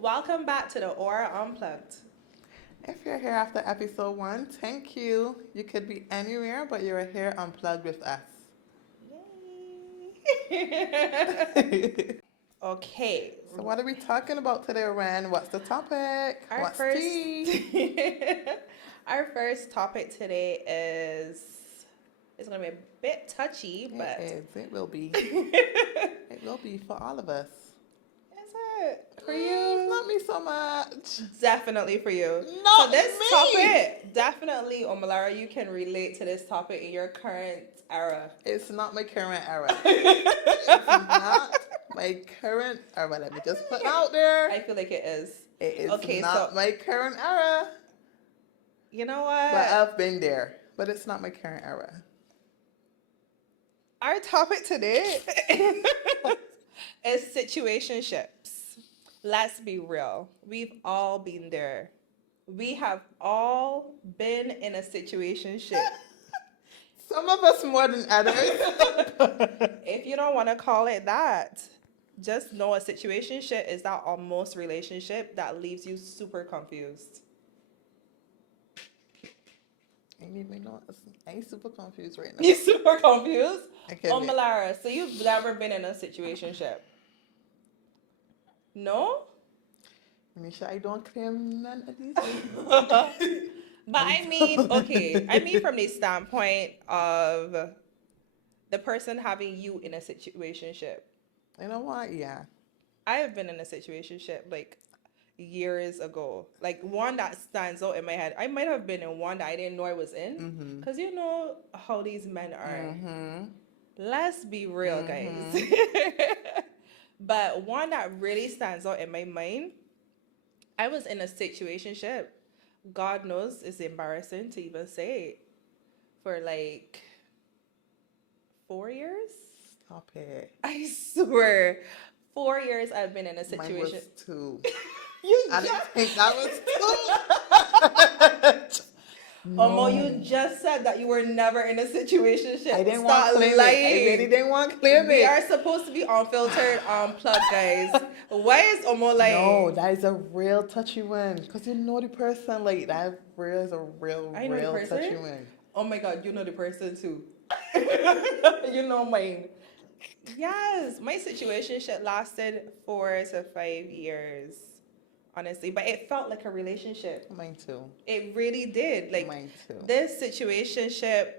Welcome back to the OR Unplugged. If you're here after episode 1, thank you. You could be anywhere, but you're here unplugged with us. Yay! Okay. So what are we talking about today, Ren? What's the topic? What's tea? Our first topic today is it's going to be a bit touchy, but It will be. It will be for all of us. Is it? For you, not me so much. Definitely for you. Not so this me. topic, definitely, Omalara, you can relate to this topic in your current era. It's not my current era. It's not my current era. Let me just put it out there. I feel like it is. It is Okay, not my current era. You know what? But I've been there. But it's not my current era. Our topic today is situationships. Let's be real. We've all been there. We have all been in a situationship. Some of us more than others. If you don't want to call it that, just know a situationship is that almost relationship that leaves you super confused. I ain't super confused right now. You super confused? Okay, Oh, Malara, so you've never been in a situationship? No? Misha, I don't claim none of these. But I mean from the standpoint of the person having you in a situationship. You know what? Yeah. I have been in a situationship like years ago. Like one that stands out in my head. I might have been in one that I didn't know I was in. Because you know how these men are. Mm-hmm. Let's be real, guys. But one that really stands out in my mind, I was in a situationship. God knows it's embarrassing to even say it. For like 4 years? Stop it. I swear. 4 years I've been in a situation. Mine was 2. I didn't think that was 2. Omo, you just said that you were never in a situationship. I didn't want to claim it. I really didn't want to claim it. We are supposed to be unfiltered, unplugged, guys. Why is Omo like... No, that is a real touchy one. Because you know the person, like, that is a real touchy one. Oh my God, you know the person too. You know mine. Yes, my situationship lasted 4 to 5 years. Honestly, but it felt like a relationship. Mine too. It really did. Like mine too. This situationship,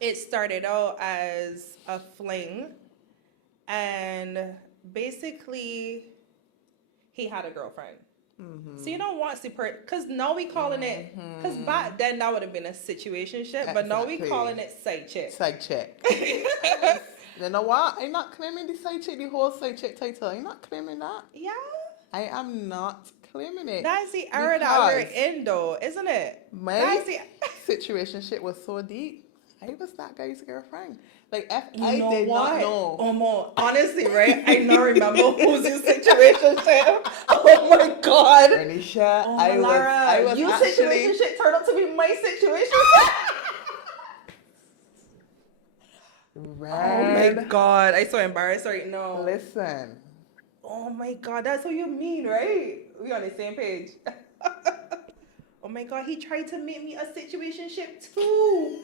it started out as a fling, and basically, he had a girlfriend. So you don't want because now we calling it, because back then that would have been a situationship, but now we calling it side chick. Side chick. You know what? I'm not claiming the side chick, the whole side chick title. I'm not claiming that. Yeah. I am not claiming it. That's the era that we're in, though, isn't it? My situationship was so deep. I was that guy's girlfriend. Like, if I did not know. Honestly, right? I don't remember who's in situationship. Oh my God. Renisha, I was your actually... situationship turned out to be my situationship. Right. Oh my God. I'm so embarrassed right now. Listen. Oh my God, that's what you mean, right? We on the same page. Oh my God, he tried to make me a situationship too.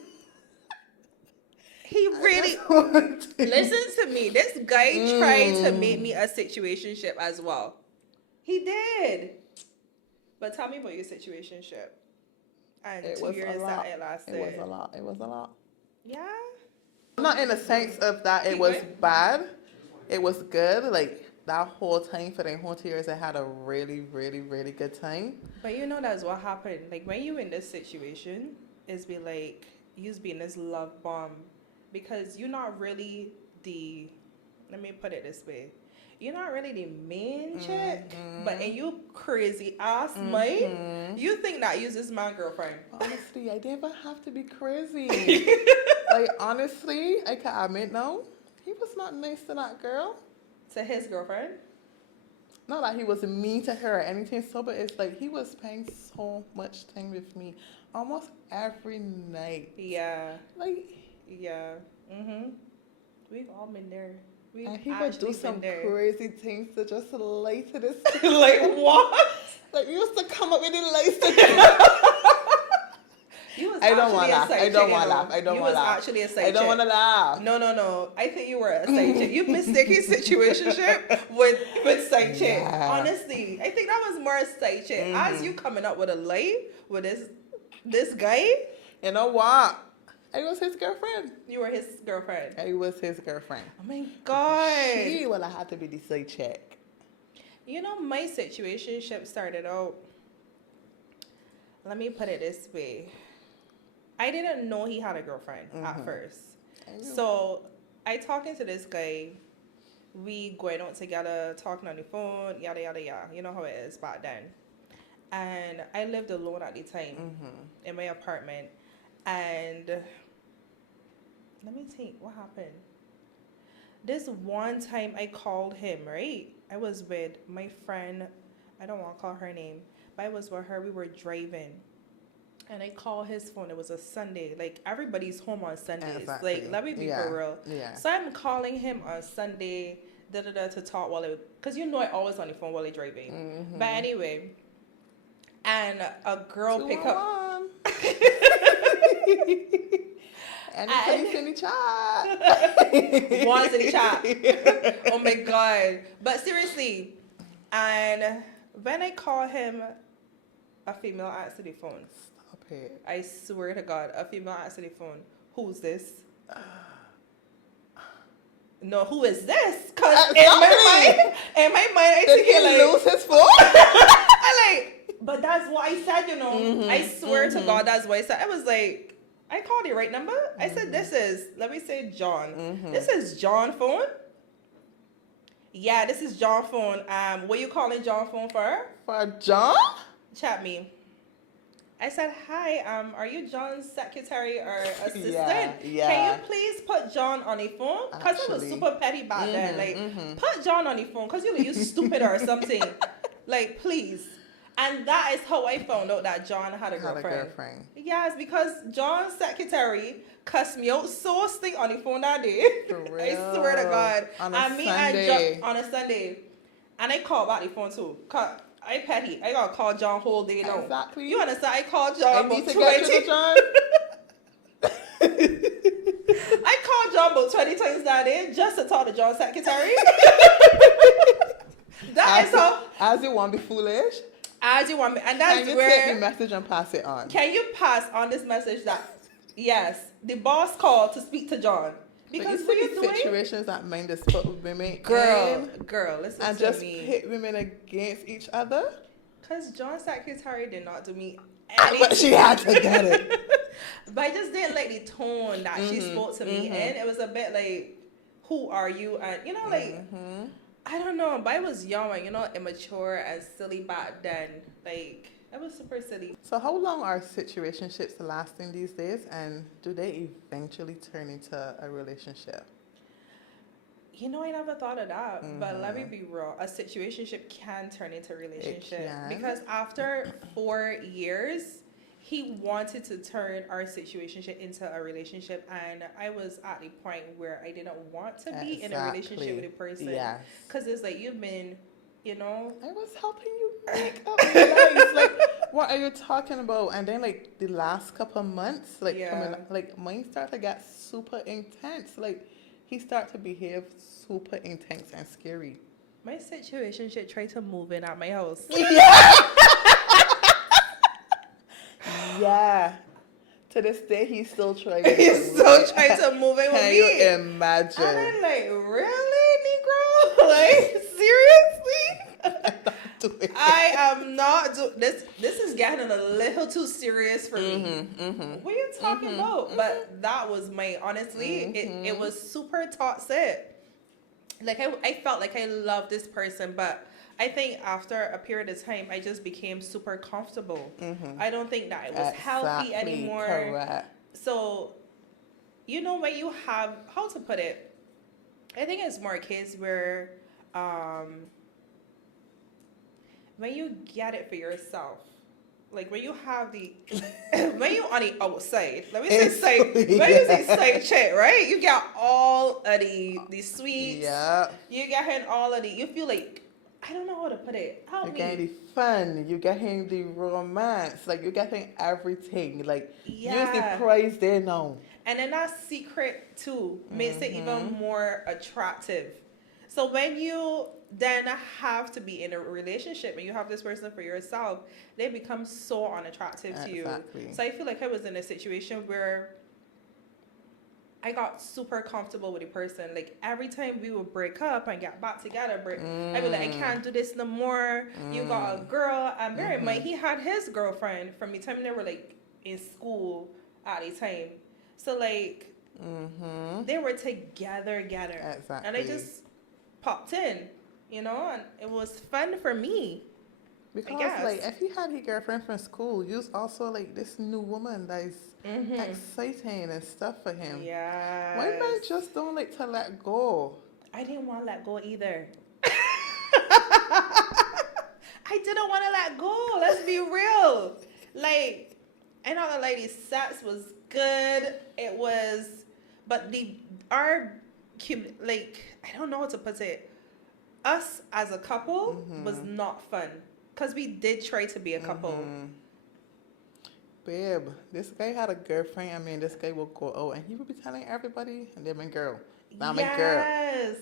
He really listen to me. This guy tried to make me a situationship as well. He did. But tell me about your situationship. And it 2 years that it lasted. It was a lot. Yeah. Not in the sense of that it was bad. It was good. Like, that whole time, for the whole 2 years, I had a really, really, really good time. But you know that's what happened. Like, when you in this situation, it's be like, you be in this love bomb. Because you're not really let me put it this way. You're not really the main chick, but in you crazy ass mind, you think that you's this man girlfriend. Honestly, I didn't even have to be crazy. Like, honestly, I can admit now, he was not nice to that girl. To his girlfriend? Not that he was mean to her or anything, but it's like he was spending so much time with me almost every night. Yeah. Like, yeah. We've all been there. And he would do some crazy things to just lie to this. Like what? Like, we used to come up with the lies to I don't want to laugh. I don't want to laugh. I don't want to laugh. Actually a side I don't want to laugh. No. I think you were a side chick. You mistaken situationship with side chick. Honestly, I think that was more a side chick. As you coming up with a lie with this guy. You know what? I was his girlfriend. You were his girlfriend. I was his girlfriend. Oh my God. She would have had to be the side chick. You know, my situationship started out. Let me put it this way. I didn't know he had a girlfriend at first. So I talking to this guy. We going out together, talking on the phone, yada, yada, yada. You know how it is back then. And I lived alone at the time in my apartment. And let me think, what happened? This one time I called him, right? I was with my friend. I don't want to call her name. But I was with her. We were driving. And I called his phone. It was a Sunday. Like, everybody's home on Sundays. Exactly. Like, let me be for real. Yeah. So I'm calling him on Sunday, to talk while because you know I always on the phone while I'm driving. But anyway, and a girl pick up. And he's in the chat. One's in the chat. Oh my God. But seriously, and when I call him, a female answered the phone. Stop it. I swear to God, a female answered the phone. Who's this? No, who is this? Because in my mind, I think he lose his phone? I like, but that's what I said, you know. I swear to God, that's what I said. I was like, I called the right number. I said, this is, let me say John. This is John phone? Yeah, this is John phone. What you calling John phone for? For John? Chat me. I said, hi, are you John's secretary or assistant? Yeah. Can you please put John on the phone? Because I was super petty back then. Like, put John on the phone because you stupid or something. Like, please. And that is how I found out that John had a girlfriend. Yes, because John's secretary cussed me out so stink on the phone that day. For real? I swear to God. On a Sunday. On a Sunday. And I called back the phone too. I petty. I gotta call John whole day long. Exactly. You understand? I called John about 20. John. I called John about 20 times that day just to talk to John's secretary. That is how. As you want to be foolish. As you want me, and that's Can you where. take the message and pass it on? Can you pass on this message that yes, the boss called to speak to John because what you doing? Situations that men just put women girl, listen and to me. And just pit women against each other. Because John's secretary did not do me anything. But she had to get it. But I just didn't like the tone that she spoke to me in. It was a bit like, who are you? And you know, like. I don't know, but I was young and, immature and silly back then. Like, I was super silly. So how long are situationships lasting these days, and do they eventually turn into a relationship? I never thought of that, but let me be real. A situationship can turn into a relationship. Because after 4 years, he wanted to turn our situationship into a relationship, and I was at the point where I didn't want to be in a relationship with a person. Yes. Because it's like, you've been, I was helping you make up life. Like, what are you talking about? And then, like, the last couple of months, mine started to get super intense. Like, he started to behave super intense and scary. My situationship tried to move in at my house. Yeah. Yeah. To this day, he's still trying to He's still trying to move in with me. Can you imagine? And I'm like, really, Negro? Like, seriously? I am not this. This is getting a little too serious for me. What are you talking about? But that was honestly, it was super toxic. Like, I felt like I loved this person, but I think after a period of time, I just became super comfortable. I don't think that it was healthy anymore. Correct. So, when you have, how to put it, I think it's more case where when you get it for yourself, like when you have the when you on the outside, let me say side, when you say side chick, right? You got all of the sweets. Yeah. You getting all of the. You feel like I don't know how to put it. Help You're me. getting the fun. You're getting the romance. Like you're getting everything. Like use the prize there now. And then that secret too makes it even more attractive. So when you then have to be in a relationship and you have this person for yourself, they become so unattractive to you. So I feel like I was in a situation where I got super comfortable with the person. Like every time we would break up and get back together, I'd be like, I can't do this no more. You got a girl. And bear in mind, he had his girlfriend from the time they were like in school at the time. So like they were together. Exactly. And I just popped in, you know, and it was fun for me. Because like if he had his girlfriend from school, you was also like this new woman that is exciting and stuff for him. Yeah. Why men just don't like to let go? I didn't want to let go either. I didn't want to let go. Let's be real. Like, I know the lady's sex was good. It was, but our like, I don't know how to put it. Us as a couple was not fun because we did try to be a couple. Babe, this guy had a girlfriend. I mean, this guy will go out and he would be telling everybody, and they're my girl. Not my girl. Yes.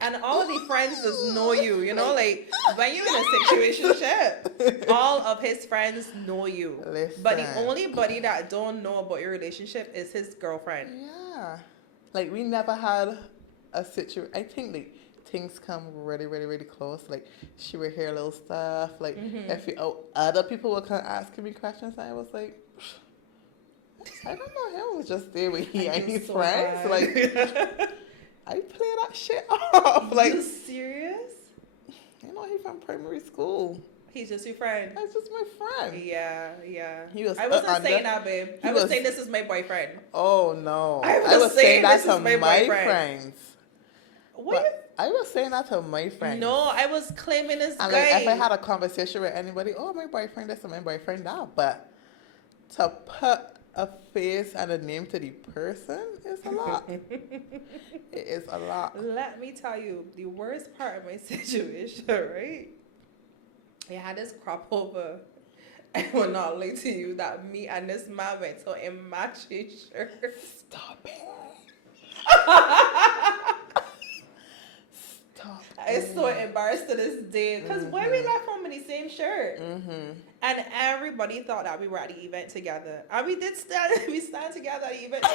And all of the friends just know you, you know, like when you're in a situationship, all of his friends know you. Listen. But the only buddy that don't know about your relationship is his girlfriend. Yeah. Like we never had a situation. I think like things come really, really, really close. Like she would hear little stuff. Like if other people would come asking me questions, and I was like, I don't know. Him was just there with he and his friends. Bad. Like I play that shit off. Like you serious? You know, he's from primary school. He's just your friend. That's just my friend. Yeah. I wasn't saying that, babe. I was saying this is my boyfriend. Oh no. I was saying that to my friends. What? I was saying that to my friends. No, I was claiming this guy. Like, if I had a conversation with anybody, my boyfriend this and my boyfriend that. But to put a face and a name to the person is a lot. It is a lot. Let me tell you, the worst part of my situation, right? I had this crop over. I will not lie to you that me and this man went to a matching shirt. Stop it. I'm so embarrassed to this day because when we left home in the same shirt, and everybody thought that we were at the event together, and we did stand. We stand together at the event.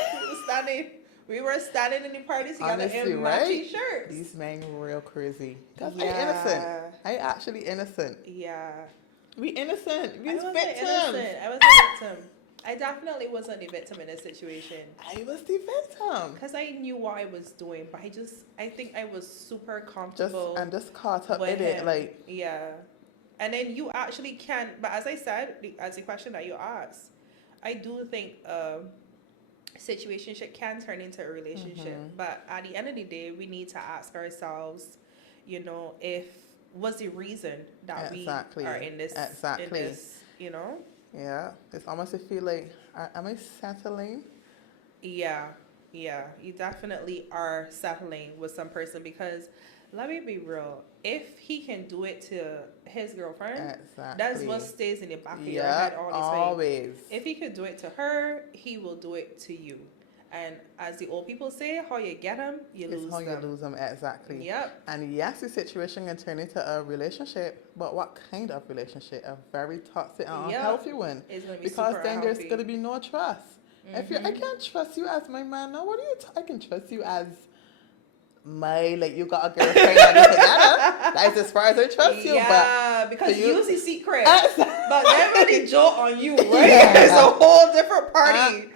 We were standing in the party together. Honestly, in matching shirts. These men were real crazy. Cause I'm innocent. I actually innocent. Yeah. We innocent. We innocent. I was a victim. I definitely wasn't the victim in this situation. I was the victim. Because I knew what I was doing, but I think I was super comfortable. Just caught up in it. Like, yeah. And then you actually can, but as I said, as the question that you asked, I do think situationship can turn into a relationship. But at the end of the day, we need to ask ourselves, you know, what's the reason that we are in this, you know? Yeah, it's almost I feel like, am I settling? Yeah, you definitely are settling with some person because, let me be real, if he can do it to his girlfriend, that's what stays in the back of your head all the time. Always. If he could do it to her, he will do it to you. And as the old people say, how you get them, you lose them. You lose them, exactly. Yep. And yes, the situation can turn into a relationship, but what kind of relationship? A very toxic and unhealthy one. It's going to be because super then unhealthy. There's going to be no trust. If I can't trust you as my man, now I can trust you as you got a girlfriend and you're together. That's as far as I trust you. Yeah, because you use the secret. But then when the joke on you, right? It's a whole different party.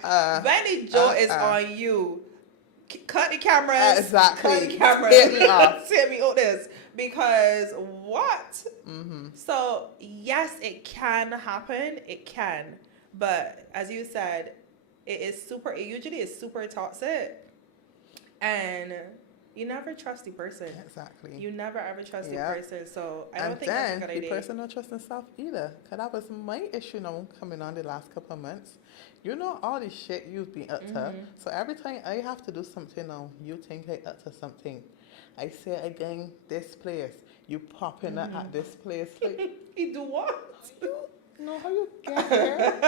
When the joke is on you, cut the cameras. Exactly. Cut the cameras. Hit me off. Hit me on this. Because what? So, yes, it can happen. It can. But as you said, it usually is super toxic. And You never trust the person. Exactly. You never ever trust the Yeah. person. So I And don't think that's a then good the idea. person don't trust himself either. Because that was my issue now coming on the last couple of months. You know all the shit you've been up to. Mhm. So every time I have to do something now, you think I up to something. I say again, this place. You popping up at this place. Like, You do what? you know how you get here?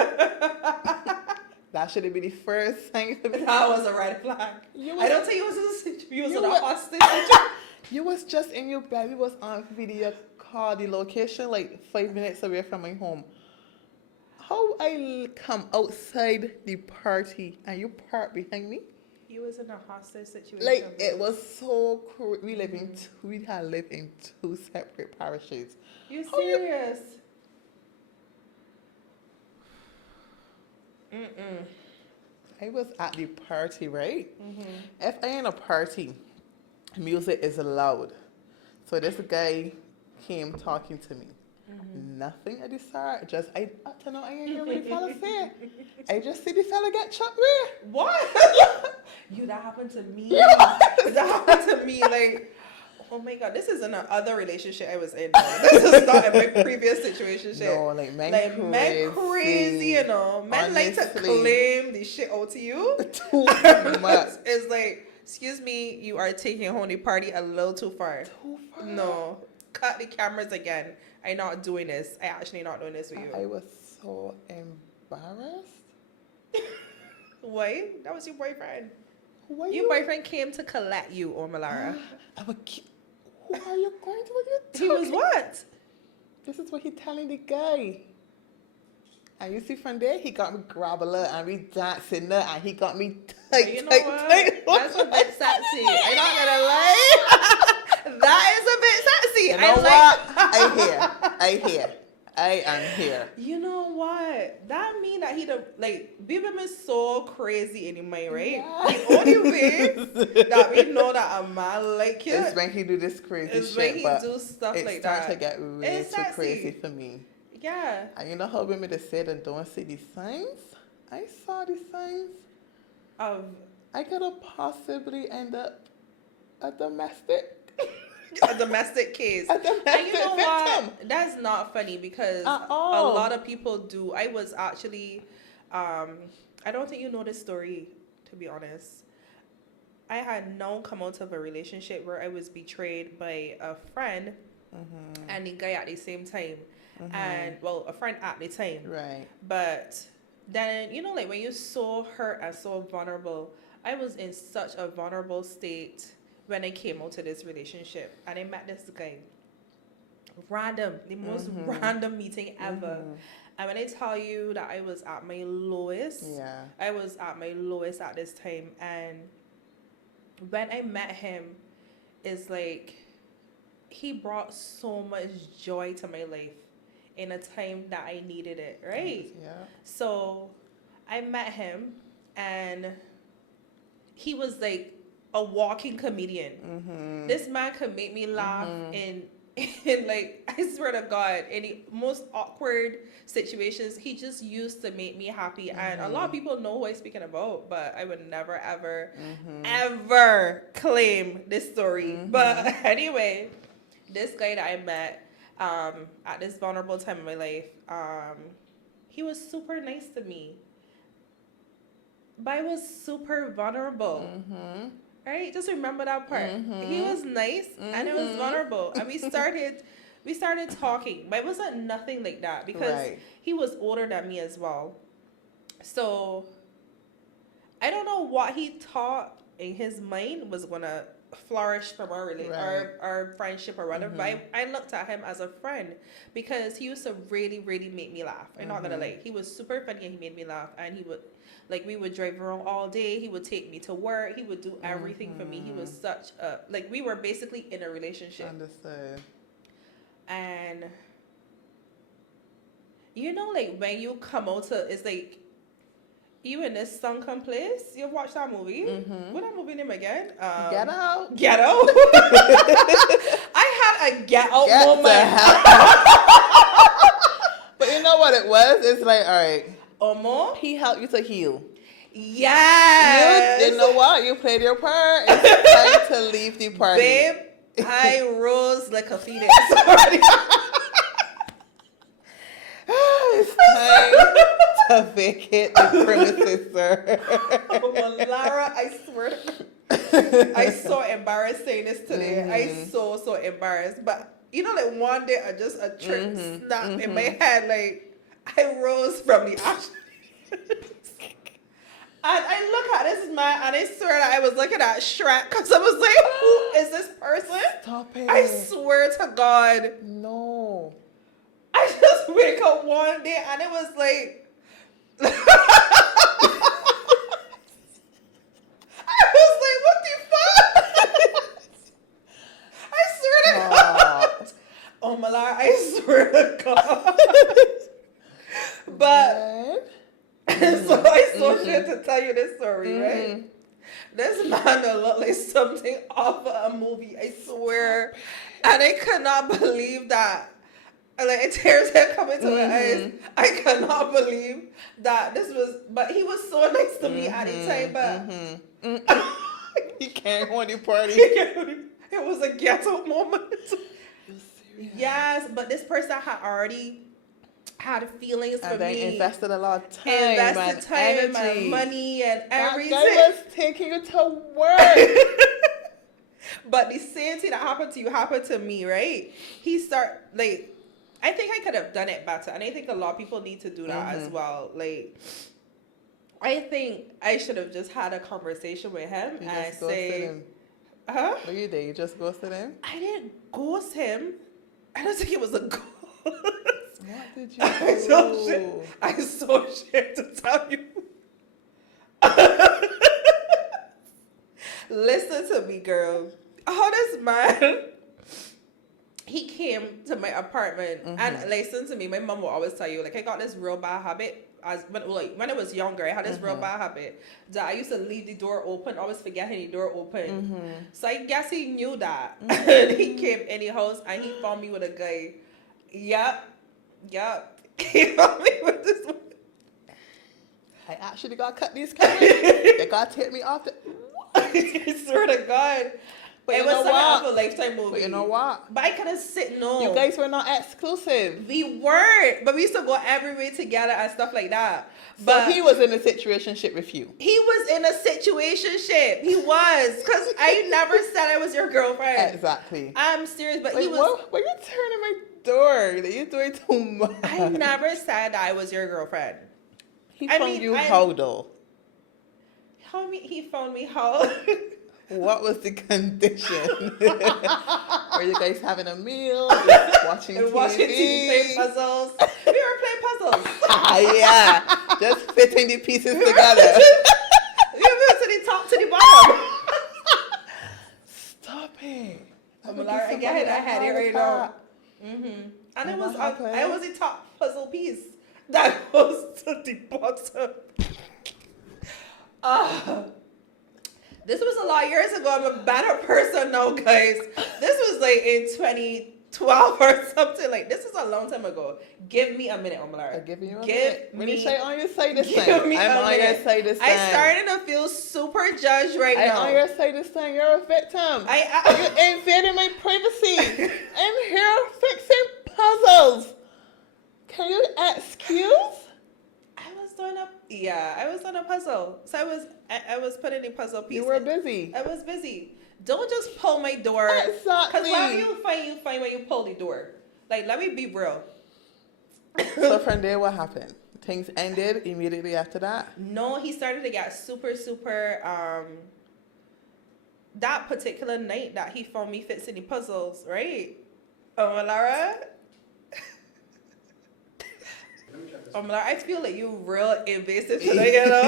That should have been the first thing for me. That was a red flag. I don't think it was in a hostage situation. You was just in your bed. You was on video call. The location like 5 minutes away from my home. How I come outside the party and you park behind me? You was in a hostage situation. Like it was so cool. We had lived in 2 separate parishes. You How you- serious? Mm-mm. I was at the party, right? Mm-hmm. If I in a party, music is loud. So this guy came talking to me. Mm-hmm. Nothing at the start. Just I don't know. I ain't hear what the fella say. I just see the fella get chopped with. What? That happened to me. That happened to me. Like, oh my god, this is in another relationship I was in. This is not in my previous situation. No, like men men crazy, you know. Men like to Honestly. claim the shit out to you. Too much. It's like, excuse me, you are taking home the party a little too far. Too far. No, cut the cameras again. I'm not doing this. I actually not doing this with you. I was so embarrassed. Why? That was your boyfriend. Why Your boyfriend came to collect you, or Malara. Who are you going to? What you He was what? This is what he telling the guy. And you see from there, he got me grabbler and we dancing there, and he got me tight, You know tight, what? tight. That's a bit sexy. I'm not gonna lie. That is a bit sexy. You know what? I am here. You know what? That mean that he like Bibim is so crazy in my right? Yeah. The only way that we know that a man like you It's when he do this crazy is shit, when he but do stuff it like starts that. to get way It's too sexy. crazy for me. Yeah. And you know how women they say they don't see the signs? I saw the signs. I could have possibly end up a domestic. A domestic case. A domestic And you know victim. what? That's not funny because At a all. lot of people do. I was actually, I don't think you know this story, to be honest. I had now come out of a relationship where I was betrayed by a friend and the guy at the same time. And, well, a friend at the time. Right. But then, you know, like when you're so hurt and so vulnerable, I was in such a vulnerable state when I came out to this relationship. And I met this guy. Random. The most random meeting ever. And when I tell you that I was at my lowest, Yeah. I was at my lowest at this time. And when I met him, it's like he brought so much joy to my life in a time that I needed it, right? Yeah. So I met him and he was like a walking comedian. This man could make me laugh in like, I swear to God, in the most awkward situations. He just used to make me happy. And a lot of people know who I'm speaking about, but I would never, ever, ever claim this story. But anyway, this guy that I met at this vulnerable time in my life, he was super nice to me. But I was super vulnerable. Right? Just remember that part. He was nice and it was vulnerable. And we started talking. But it wasn't nothing like that because he was older than me as well. So I don't know what he thought in his mind was gonna flourish from our friendship or whatever. But I looked at him as a friend because he used to really, really make me laugh. I'm not gonna lie. He was super funny and he made me laugh. And he would, like, we would drive around all day. He would take me to work. He would do everything for me. He was such a, like, we were basically in a relationship. Understood. And you know, like, when you come out to, it's like you in this sunken place. You've watched that movie. What that movie name again? Get out. Get Out. I had a get out Get moment. the hell out. But you know what it was? It's like, all right. Omo. He helped you to heal. Yes. You know what? You played your part. It's time to leave the party. Babe, I rose like a phoenix. It's time to vacate the premises, sir. Oh, well, Lara, I swear to God, I so embarrassed saying this today. I so embarrassed. But you know, like one day, a trick snapped in my head. Like I rose from the ashes. And I look at this man, and I swear that I was looking at Shrek, because I was like, who is this person? Stop it. I swear to God. No. I just wake up one day, and it was like, I was like, what the fuck? I swear to God. Oh, Malar, I swear to God. But... so I saw shit to tell you this story, right? This man looked like something off of a movie, I swear. And I could not believe that. Like, tears had come into my eyes. I could not believe that this was, but he was so nice to me at the time, but. He can't hold the party. It was a ghetto moment. You serious? Yes, but this person had already had feelings for and they me. invested a lot of time, Invested and time and money and everything. That guy was taking you to work. But the same thing that happened to you happened to me, right? I think I could have done it better, and I think a lot of people need to do that as well. Like, I think I should have just had a conversation with him and say, What you did? You just ghosted him? I didn't ghost him. I don't think it was a ghost. What did you do? I'm so shit to tell you. Listen to me, girl. How this man, he came to my apartment and listen to me. My mom will always tell you, like, I got this real bad habit. When I was younger, I had this real bad habit that I used to leave the door open, always forgetting the door open. So I guess he knew that. And he came in the house and he found me with a guy. Yep. He found me with this one. I actually got to cut these cameras. They got to take me off the... I swear to God. But it was something of a Lifetime movie. But you know what? But I couldn't sit, no. You guys were not exclusive. We weren't. But we used to go everywhere together and stuff like that. But so he was in a situationship with you. He was in a situationship. He was. Because I never said I was your girlfriend. Exactly. I'm serious, but like, he was... Why are you turning my door? You're doing too much. I never said I was your girlfriend. He found you how, though? He found me how... What was the condition? Were you guys having a meal? Just watching TV? Watching TV, playing puzzles. We were playing puzzles. Yeah. Just fitting the pieces together. We were to the top to the bottom. Stop it. I had it right now. And it was a top puzzle piece that goes to the bottom. This was a lot of years ago. I'm a better person now, guys. This was like in 2012 or something. Like, this is a long time ago. Give me a minute, Omalara. I'm giving you a minute. Really say on your side this time. I'm on your side this time. I'm starting to feel super judged right now. I'm on your side this time. You're a victim. You invaded my privacy. I'm here fixing puzzles. Can you excuse? I was on a puzzle. So I was putting the puzzle pieces. You were busy. I was busy. Don't just pull my door. Exactly. Because why do you find when you pull the door? Like, let me be real. So from there, what happened? Things ended immediately after that? No, he started to get super, that particular night that he found me fixing the puzzles, right? Oh, Lara? I feel like you real invasive today, you know?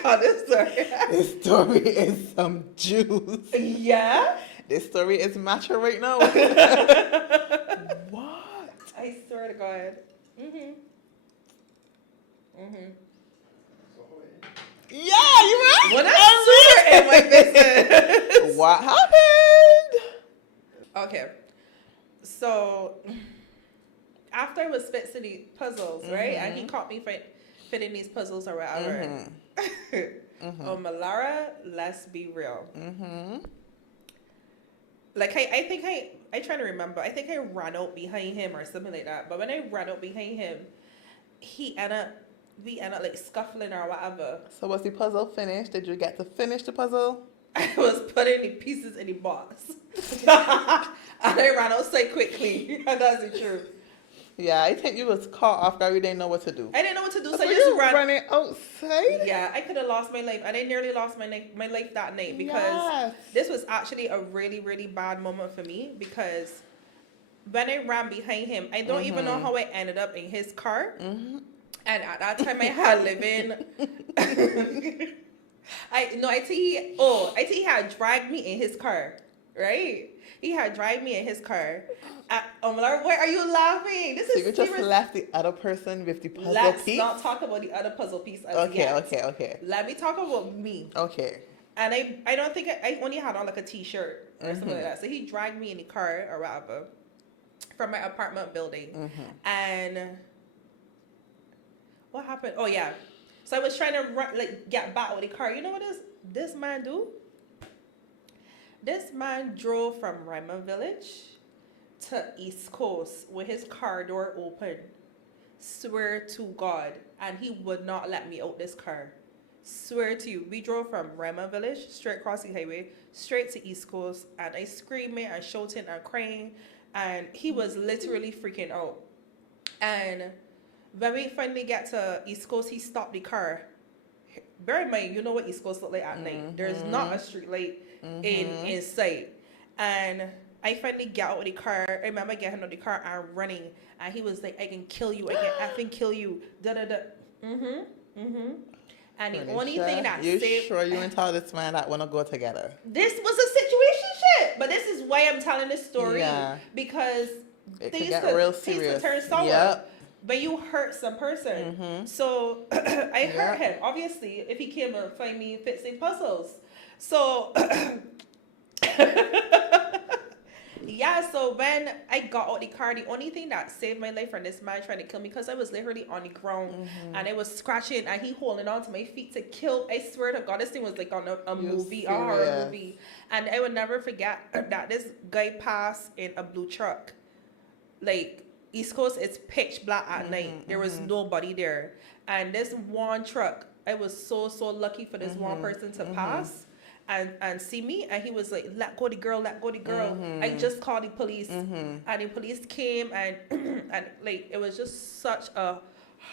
God, this story. This story is some juice. Yeah? This story is mature right now. What? I swear to God. Yeah, you right. When I swear in my business. What happened? Okay. So... after I was fixing the puzzles, right? And he caught me fitting these puzzles or whatever. Oh, Malara, let's be real. Like, I think I trying to remember. I think I ran out behind him or something like that. But when I ran out behind him, we end up like scuffling or whatever. So was the puzzle finished? Did you get to finish the puzzle? I was putting the pieces in the box. And I ran outside quickly. And that's the truth. Yeah, I think you was caught off guard. You didn't know what to do. I didn't know what to do, so I you just ran. Running outside? Yeah, I could have lost my life. And I nearly lost my life that night because this was actually a really, really bad moment for me because when I ran behind him, I don't even know how I ended up in his car. And at that time I had living. I think he had dragged me in his car, right? He had dragged me in his car. I'm like, why are you laughing? This so is you just left the other person with the puzzle Let's piece? not talk about the other puzzle piece as Okay. Let me talk about me. Okay. And I don't think I only had on like a t-shirt or something like that. So he dragged me in the car or whatever from my apartment building. And what happened? Oh yeah. So I was trying to get back with the car. You know what this man do? This man drove from Ryman Village to East Coast with his car door open. Swear to God. And he would not let me out this car. Swear to you. We drove from Ryman Village, straight across the highway, straight to East Coast. And I screaming and shouting and crying. And he was literally freaking out. And when we finally get to East Coast, he stopped the car. Bear in mind, you know what East Coast look like at night. There's not a street light in sight. And I finally get out of the car. I remember getting out of the car and running. And he was like, I can kill you. I can effing kill you. Da-da-da. And the only thing that you saved... sure you and tell this man that want to go together? This was a situationship. But this is why I'm telling this story. Yeah. Because things could turn sour. Yep. But you hurt some person. So I hurt him. Obviously, if he came and find me fixing puzzles. So yeah, so when I got out the car, the only thing that saved my life from this man trying to kill me, because I was literally on the ground and I was scratching and he holding on to my feet to kill. I swear to God, this thing was like on a movie, a horror movie. And I would never forget that this guy passed in a blue truck. Like, East Coast, it's pitch black at night. There was nobody there. And this one truck, I was so lucky for this one person to pass and see me. And he was like, let go the girl. I just called the police. And the police came and like, it was just such a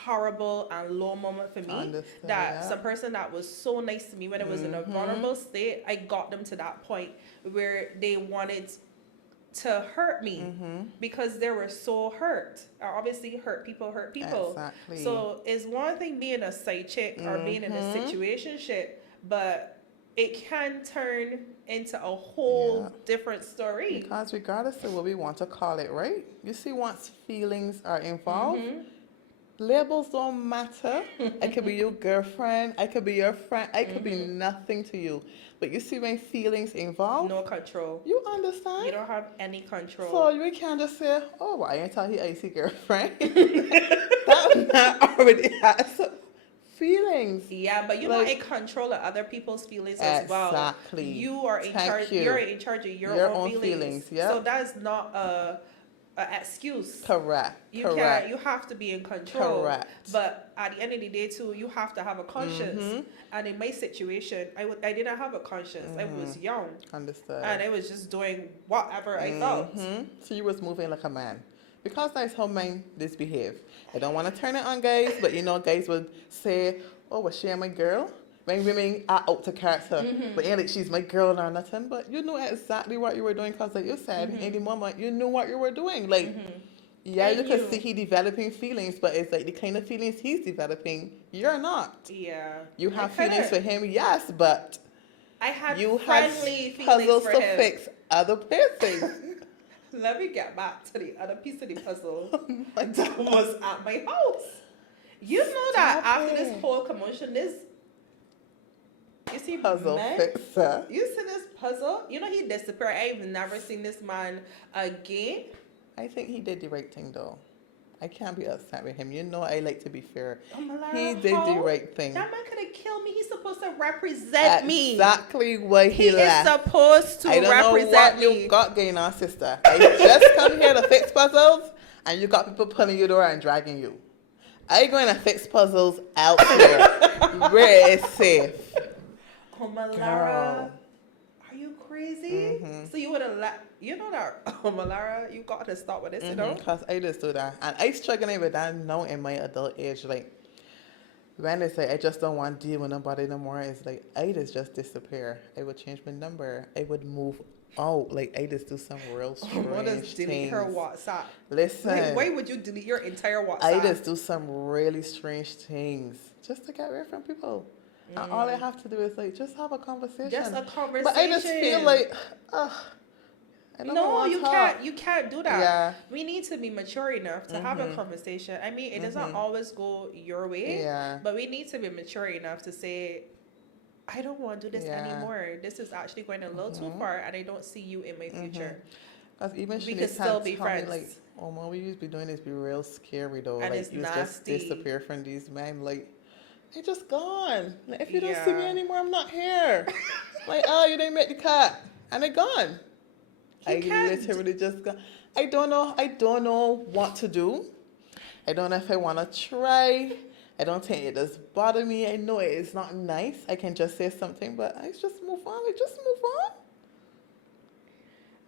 horrible and low moment for me that some person that was so nice to me when I was in a vulnerable state, I got them to that point where they wanted to hurt me because they were so hurt. Obviously, hurt people. Exactly. So it's one thing being a side chick or being in a situationship, but it can turn into a whole different story. Because regardless of what we want to call it, right? You see, once feelings are involved, labels don't matter. I could be your girlfriend. I could be your friend. I could be nothing to you. But you see, when feelings involved, no control. You understand? You don't have any control. So you can't just say, "Oh, why ain't tell he icy girlfriend?" That man already has feelings. Yeah, but you're not in control of other people's feelings as well. Exactly. You are in charge. You're in charge of your own feelings. Yeah. So that is not a excuse. Correct. You have to be in control. Correct. But at the end of the day too, you have to have a conscience. And in my situation, I didn't have a conscience. I was young. Understood. And I was just doing whatever I felt. So you was moving like a man. Because that's how men misbehave. I don't want to turn it on guys, but you know, guys would say, "Oh, was she my girl?" When women are out to character, but ain't like she's my girl or nothing. But you know exactly what you were doing, because like you said, in the moment, you knew what you were doing. Like, yeah, you could see he developing feelings, but it's like the kind of feelings he's developing, you're not. Yeah. You have feelings for him, yes, but I had you friendly had feelings puzzles for to him. fix other places. Let me get back to the other piece of the puzzle Oh that was at my house. You know that after this whole commotion, you see puzzle man, fixer. you see this puzzle? You know he disappeared. I've never seen this man again. I think he did the right thing though. I can't be upset with him. You know I like to be fair. Oh, Malara, He did the how? right thing. That man could have killed me. He's supposed to represent me. Exactly why He is left. supposed to I don't know represent what me. you got going on, sister. I just come here to fix puzzles, and you got people pulling your door and dragging you. I going to fix puzzles elsewhere where it's safe. Oh, Malara, Girl. are you crazy? Mhm. So you would have you know that, oh, Malara, you got to stop with this, you know? Because I just do that. And I struggling with that now in my adult age. Like, when they say I just don't want to deal with nobody no more, it's like, I just disappear. I would change my number. I would move out. Like, I just do some real strange What does delete things. her WhatsApp? Listen. Like, why would you delete your entire WhatsApp? I just do some really strange things just to get away from people. And all I have to do is like just have a conversation. Just a conversation. But I just feel like, I don't no, want you to talk. can't. You can't do that. Yeah. We need to be mature enough to have a conversation. I mean, it doesn't always go your way. Yeah. But we need to be mature enough to say, I don't want to do this Yeah. anymore. This is actually going a little too far, and I don't see you in my future. Because even We could still be friends. Like, oh, what we used to be doing is be real scary though. And like it's you just nasty. disappear from these men. Like, they're just gone. Like, if you don't see me Yeah. anymore, I'm not here. Like, oh, you didn't make the cut, and they're gone. I can't literally just go. I don't know what to do. I don't know if I want to try. I don't think it does bother me. I know it is not nice. I can just say something, but I just move on. I just move on.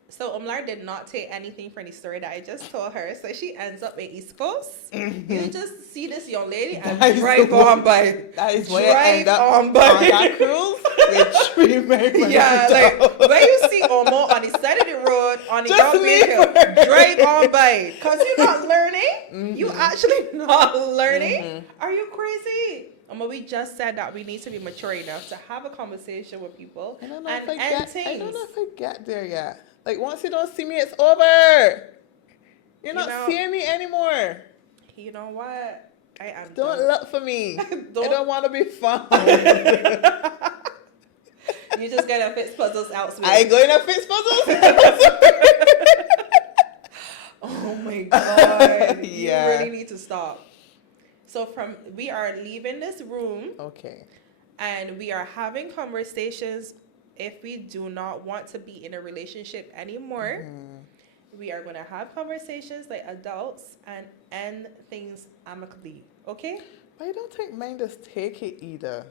So Umlar did not take anything from the story that I just told her. So she ends up in East Coast. You just see this young lady and That is drive the on by. That is why I end up on on by. that cruise with three men. Yeah, like when you see Omo on the side of the road on the Just young leave hill, her. drive on by. Because you're not learning. You actually not learning. Are you crazy? We just said that we need to be mature enough to have a conversation with people I don't know and if I end get. things. I don't know if I get there yet. Like, once you don't see me, it's over. You're not seeing me anymore. You know what? I am Don't done. look for me. I Don't- don't want to be found. You just gotta fix puzzles elsewhere. I going to fix puzzles. Oh my god. Yeah. You really need to stop. So we are leaving this room Okay. and we are having conversations. If we do not want to be in a relationship anymore, we are gonna have conversations like adults and end things amicably. Okay? But I don't think men just take it either.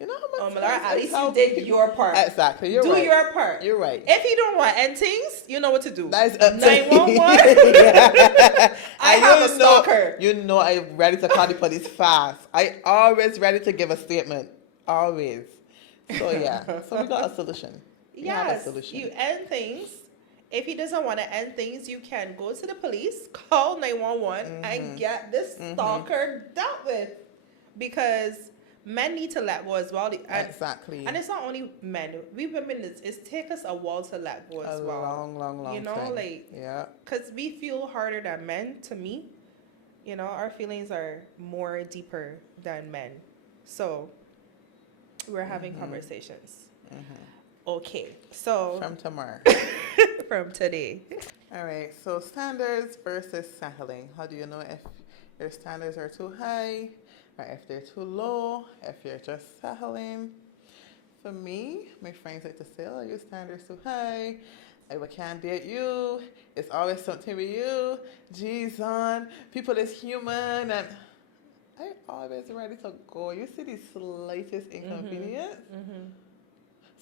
You know how much Malara, times at I least you tell did people- your part. Exactly. You're Do right. your part. You're right. If you don't want end things, you know what to do. That is up to 911. Yeah. I And have a stalker. You know I'm ready to call the police fast. I always ready to give a statement. Always. So yeah. So we got a solution. We have a Yes, solution. you end things. If he doesn't want to end things, you can go to the police, call 911, and get this stalker dealt with. Because men need to let go as well. And, Exactly. and it's not only men. We women, it's take us a while to let go as a well. long You know, time. like, yeah. because we feel harder than men, to me. You know, our feelings are more deeper than men. So, we're having conversations. Okay, so From tomorrow. from today. All right. So standards versus settling. How do you know if your standards are too high or if they're too low? If you're just settling. For me, my friends like to say, "Oh, your standards too high. I can't date you. It's always something with you. Geez, on people is human, and I always ready to go. You see the slightest inconvenience."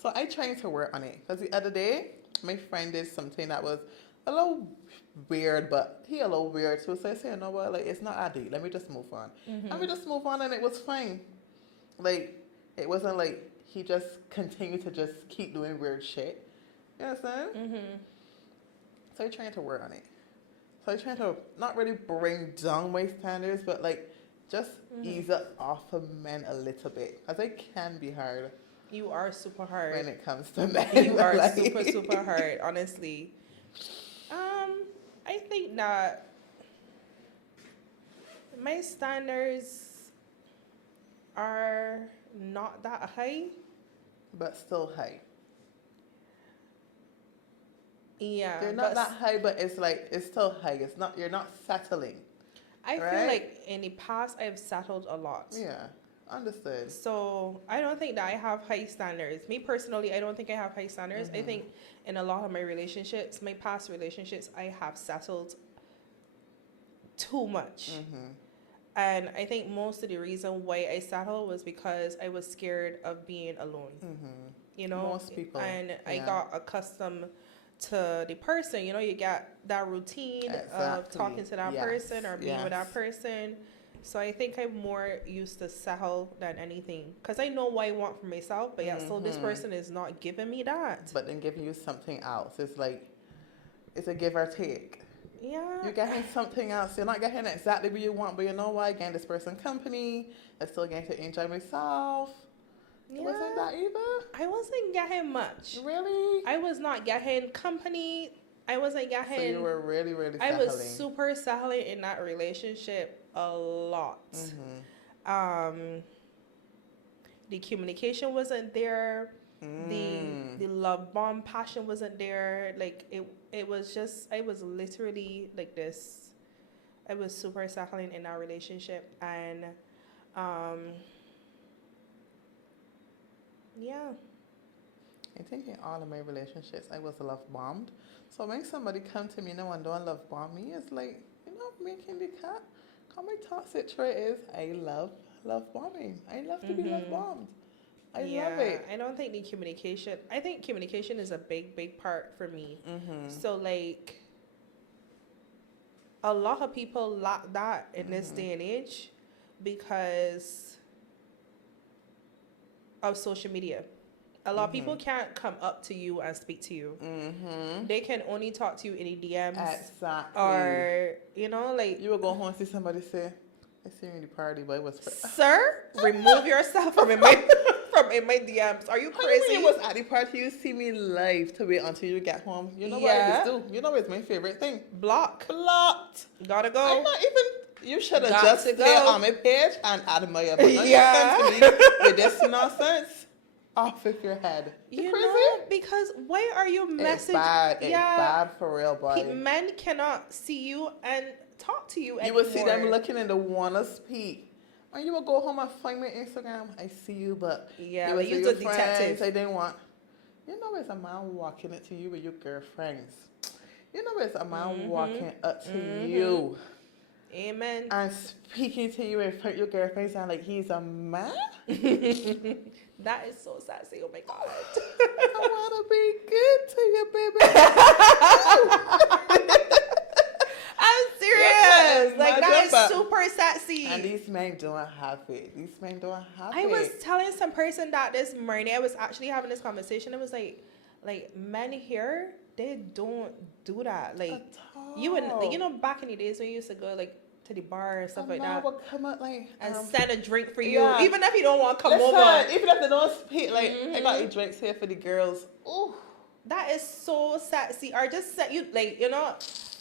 So I trying to work on it. Because the other day, my friend did something that was a little weird, but he a little weird too. So I said, you know what, like, it's not a date. Let me just move on. And we just move on, and it was fine. Like, it wasn't like he just continued to just keep doing weird shit. You understand? So I'm trying to work on it. So I'm trying to not really bring down my standards, but like just ease it off of men a little bit. Because it can be hard. You are super hard. When it comes to men. You are like, super hard, honestly. I think that my standards are not that high. But still high. Yeah. They're not that high, but it's like, it's still high. It's not, you're not settling. I feel like in the past I've settled a lot. Yeah, understood. So I don't think that I have high standards. Me personally, I don't think I have high standards. I think in a lot of my relationships, my past relationships, I have settled too much. And I think most of the reason why I settled was because I was scared of being alone. You know, most people. And I got accustomed to the person. You know, you get that routine of talking to that person or being with that person. So I think I'm more used to settle than anything, because I know what I want for myself, but yeah, so this person is not giving me that. But then giving you something else. It's like, it's a give or take. Yeah. You're getting something else. You're not getting exactly what you want, but you know what? Again, this person company. I'm still getting to enjoy myself. Yeah. It wasn't that either? I wasn't getting much. Really? I was not getting company. I wasn't getting... So you were really, really settling. I was super settling in that relationship a lot. The communication wasn't there. The love bomb passion wasn't there. Like it was just, I was literally like this. I was super settling in our relationship, and yeah. I think in all of my relationships I was love bombed. So when somebody come to me and don't love bomb me, it's like, making the cut. How my toxic trait is, I love bombing. I love to be love bombed. I love it. I don't think the communication, I think communication is a big part for me. So like a lot of people lack that in this day and age because of social media. A lot of people can't come up to you and speak to you. They can only talk to you in the DMs. Exactly. Or, like... You will go home and see somebody say, I see you in the party, but it was... Sir, remove yourself from in my DMs. Are you crazy? When you was at the party, you see me live to wait until you get home. You know what I do? You know what's my favorite thing? Blocked. Gotta go. I'm not even... You should have just stayed on my page and admire. But you with this nonsense. Off with your head. You know, because why are you messaging? It's bad. It's bad for real, boy. Men cannot see you and talk to you anymore. You will see them looking in the wanna speak. And you will go home and find my Instagram. I see you, but you was a detective. I didn't want. You know, it's a man walking up to you with your girlfriends. You know, it's a man walking up to you. Amen. And speaking to you in front of your girlfriends and like he's a man. That is so sassy. Oh my God. I want to be good to you, baby. I'm serious. Like, that is super sassy. And these men don't have it. I was telling some person that this morning. I was actually having this conversation. It was like men here, they don't do that. Like, back in the days when you used to go, like, to the bar and stuff like that. Would come up and send a drink for you, even if you don't want to come over. Even if they don't speak, like I got the drinks here for the girls. Ooh, that is so sexy. Or just send you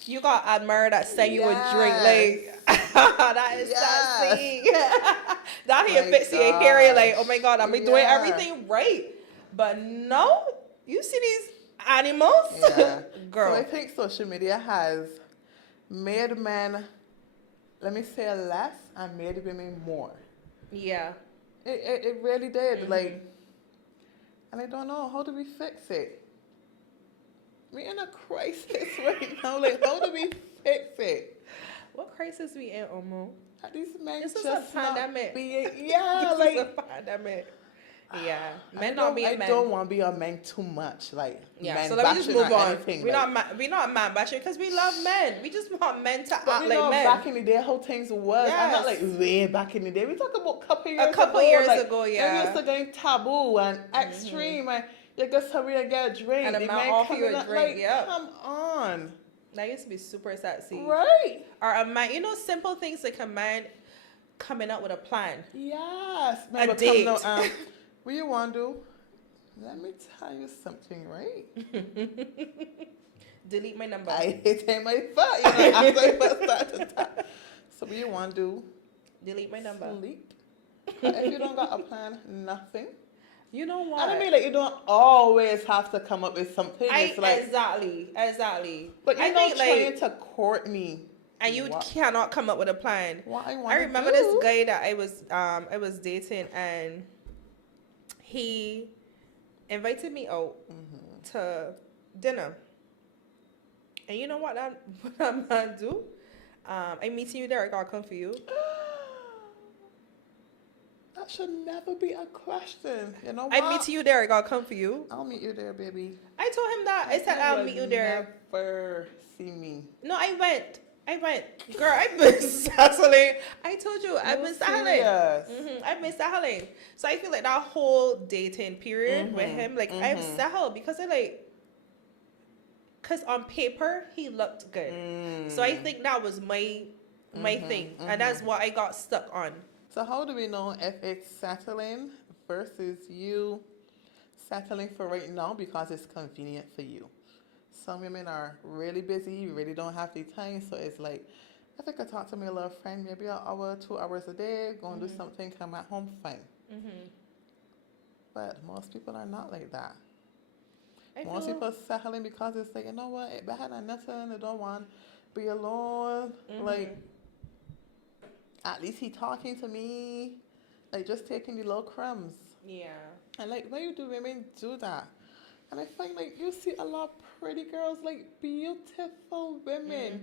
you got admire that send you a drink that is sexy. That here fix your hair like, oh my God, I'm doing everything right. But no, you see these animals, girl. So I think social media has made men, let me say less, and made women more. Yeah. It really did. Like, and I don't know, how do we fix it? We're in a crisis right now. Like, how do we fix it? What crisis we in, Omo? These men this just is a pandemic. This is a pandemic. Yeah, men not being men. I don't want to be a man too much, like men so let me just move on. We're like, not man bashing because we love men. We just want men to act like men. Back in the day, how things was. I'm not like way back in the day. We talk about a couple years ago. Yeah. We used to go taboo and extreme, and you go somewhere and get a drink. And the man offer you a drink. Like, come on. That used to be super sexy. Right. Or a man, simple things like a man coming up with a plan. Yes. A date. What you want to do? Let me tell you something, right? Delete my number. I hit my foot, after I first started to talk. So what you want to do? Delete my number. Sleep. If you don't got a plan, nothing. You know what? I mean, like, you don't always have to come up with something. It's like, exactly. But you're not trying to court me. and you What cannot come up with a plan. what I I want to remember this do. guy that I was dating, and he invited me out to dinner. And you know what what I'm gonna do? I'm meeting you there. I gotta come for you. That should never be a question. You know I'm what? meeting you there. I gotta come for you. I'll meet you there, baby. I told him that. I said I'll meet you there. Never see me. No, I went. Girl, I've been settling. I told you, I've been settling. Serious? I've been settling. So I feel like that whole dating period with him, like, I've settled because because on paper, he looked good. So I think that was my thing. And that's what I got stuck on. So how do we know if it's settling versus you settling for right now because it's convenient for you? Some women are really busy, really don't have the time, so it's like, if I could talk to my little friend maybe an hour, 2 hours a day, go and do something, come back home, fine. But most people are not like that. Most people settling because it's like, you know what, it better than nothing, I don't want to be alone. Like, at least he talking to me, like just taking the little crumbs. Yeah. And like, why do women do that? And I find like you see a lot of pretty girls, like beautiful women,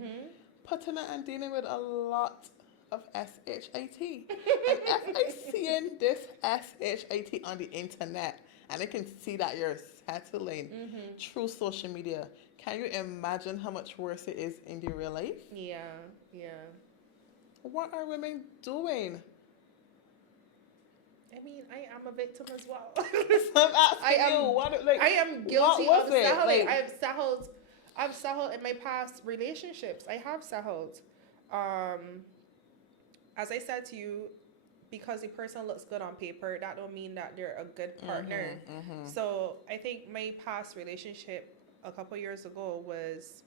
putting it and dealing with a lot of SHIT. And if I seeing this SHIT on the internet and I can see that you're settling through social media, can you imagine how much worse it is in the real life? Yeah, yeah. What are women doing? I mean, I am a victim as well. I'm asking you, what, like, I am guilty what of was it? settling. Like, I've settled in my past relationships. I have settled. As I said to you, because the person looks good on paper, that don't mean that they're a good partner. So I think my past relationship a couple years ago was,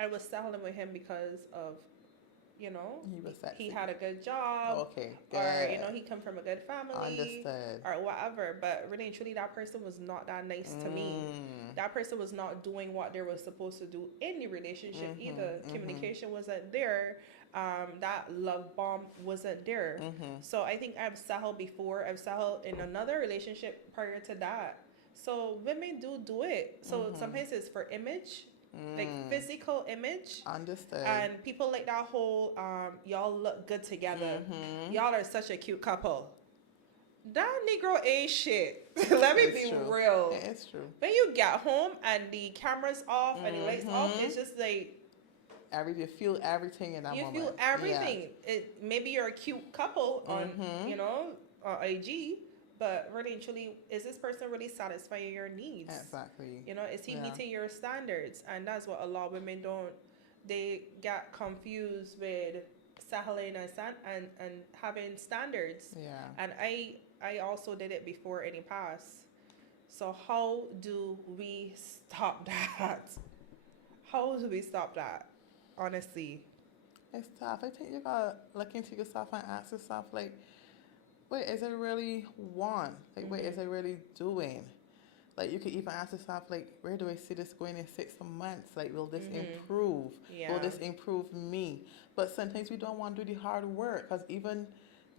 I was settling with him because of, you know, he had a good job, okay, good. or you know, he come from a good family, Understood. or whatever. But really and truly, that person was not that nice to me. That person was not doing what they were supposed to do in the relationship either. Communication wasn't there. That love bomb wasn't there. So I think I've settled before. I've settled in another relationship prior to that. So women do it. So sometimes it's for image. Like physical image. Understood. And people like that whole y'all look good together. Y'all are such a cute couple. That Negro ain't shit. Let me be real. It's true. When you get home and the camera's off and the lights off, it's just like you feel everything in that moment. You feel everything. Yeah. Maybe you're a cute couple on you know, on IG. But really and truly, is this person really satisfying your needs? Exactly. You know, is he meeting your standards? And that's what a lot of women don't. They get confused with settling and having standards. Yeah. And I also did it before in the past. So how do we stop that? How do we stop that? Honestly. It's tough. I think you gotta look into yourself and ask yourself, like, what is it really want? Like, what is it really doing? Like, you could even ask yourself, like, where do I see this going in 6 months? Like, will this improve? Yeah. Will this improve me? But sometimes we don't want to do the hard work because even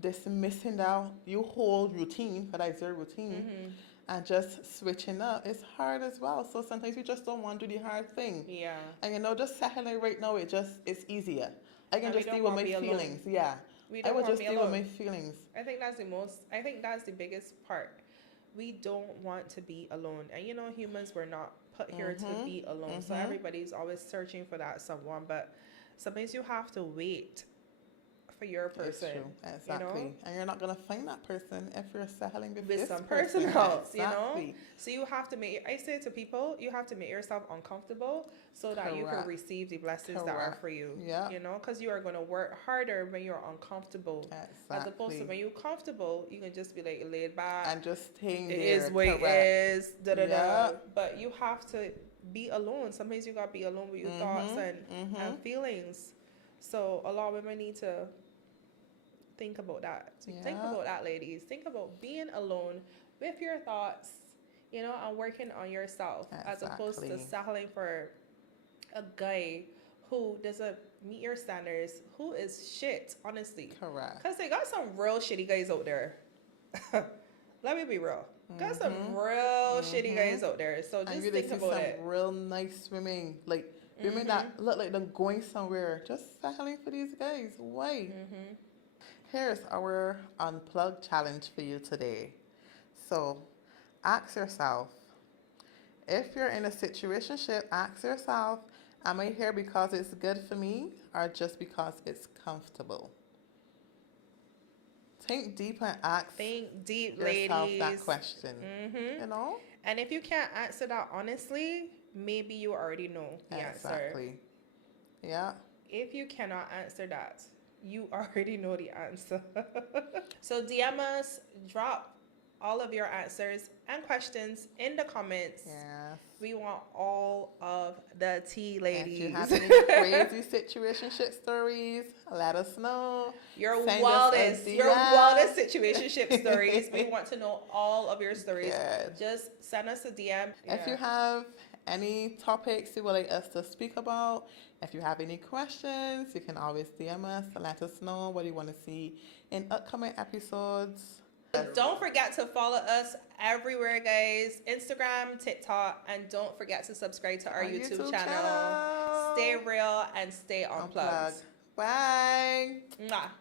dismissing out your whole routine, but I zero routine, and just switching up, it's hard as well. So sometimes we just don't want to do the hard thing. Yeah. And, you know, just settling right now, it's easier. I can just deal with my feelings. Alone. Yeah. I would just deal with my feelings. I think that's the biggest part. We don't want to be alone. And you know, humans were not put here to be alone. So everybody's always searching for that someone. But sometimes you have to wait for your person. It's true. Exactly. You know? And you're not going to find that person if you're settling with this some person else, exactly. You know? So you have to I say to people, you have to make yourself uncomfortable so that you can receive the blessings that are for you. Yeah. You know, because you are going to work harder when you're uncomfortable. Exactly. As opposed to when you're comfortable, you can just be like laid back. And just staying there. It is what it is. Da-da-da. But you have to be alone. Sometimes you got to be alone with your thoughts and feelings. So a lot of women need to think about that. Think about that, ladies. Think about being alone with your thoughts, you know, and working on yourself as opposed to settling for a guy who doesn't meet your standards, who is shit, honestly. Correct. Because they got some real shitty guys out there. Let me be real. Got some real shitty guys out there. So just And you think see about some it. real nice women, like women that look like they're going somewhere, just settling for these guys. Why? Here's our unplugged challenge for you today. So, ask yourself, if you're in a situationship, ask yourself, am I here because it's good for me or just because it's comfortable? Think deep and ask Think deep, yourself ladies. that question. You know? And if you can't answer that honestly, maybe you already know the answer. Exactly. Yeah. If you cannot answer that, you already know the answer. So DM us, drop all of your answers and questions in the comments. Yes. We want all of the tea, ladies. If you have any crazy situationship stories, let us know. Your Send us a wildest DM. situationship stories. We want to know all of your stories. Good. Just send us a DM. If you have any topics you would like us to speak about, if you have any questions, you can always DM us and let us know what you want to see in upcoming episodes. Don't forget to follow us everywhere, guys. Instagram, TikTok, and don't forget to subscribe to our YouTube channel. Stay real and stay unplugged. Bye. Mwah.